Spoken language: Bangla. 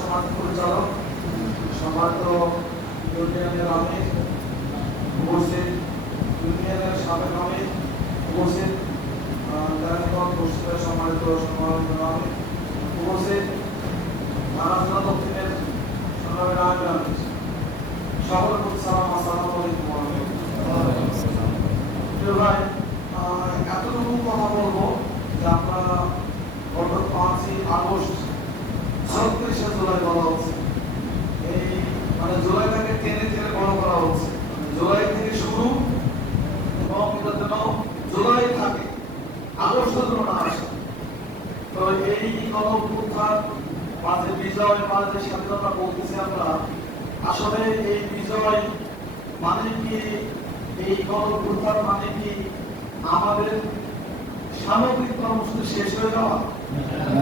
সমাজ পরিচালক সম্মানিত ইউনিয়নের আমির উপস্থিত ইউনিয়নের সাবেক আমির উপস্থিত কেরানীগঞ্জ পশ্চিমের সম্মানিত সম্মানিত আমির উপস্থিত মানাজনা দক্ষিণের সকল সালাম আসসালামু আলাইকুম ভাই এতটুকু কথা ছত্রিশে জুলাই বলা হচ্ছে। এই মানে জুলাইটাকে টেনে টেনে বড় করা হচ্ছে। মানে জুলাই থেকে শুরু এবং থাকে, আগস্ট যেন আসে। তো এই গণঅভ্যুত্থান বা যে বিজয় যে স্বাধীনতা বলতেছি আমরা, আসলে এই বিজয় মানে কি? এই গণঅভ্যুত্থান মানে কি আমাদের সামগ্রিক কর্মসূচি শেষ হয়ে যাওয়া?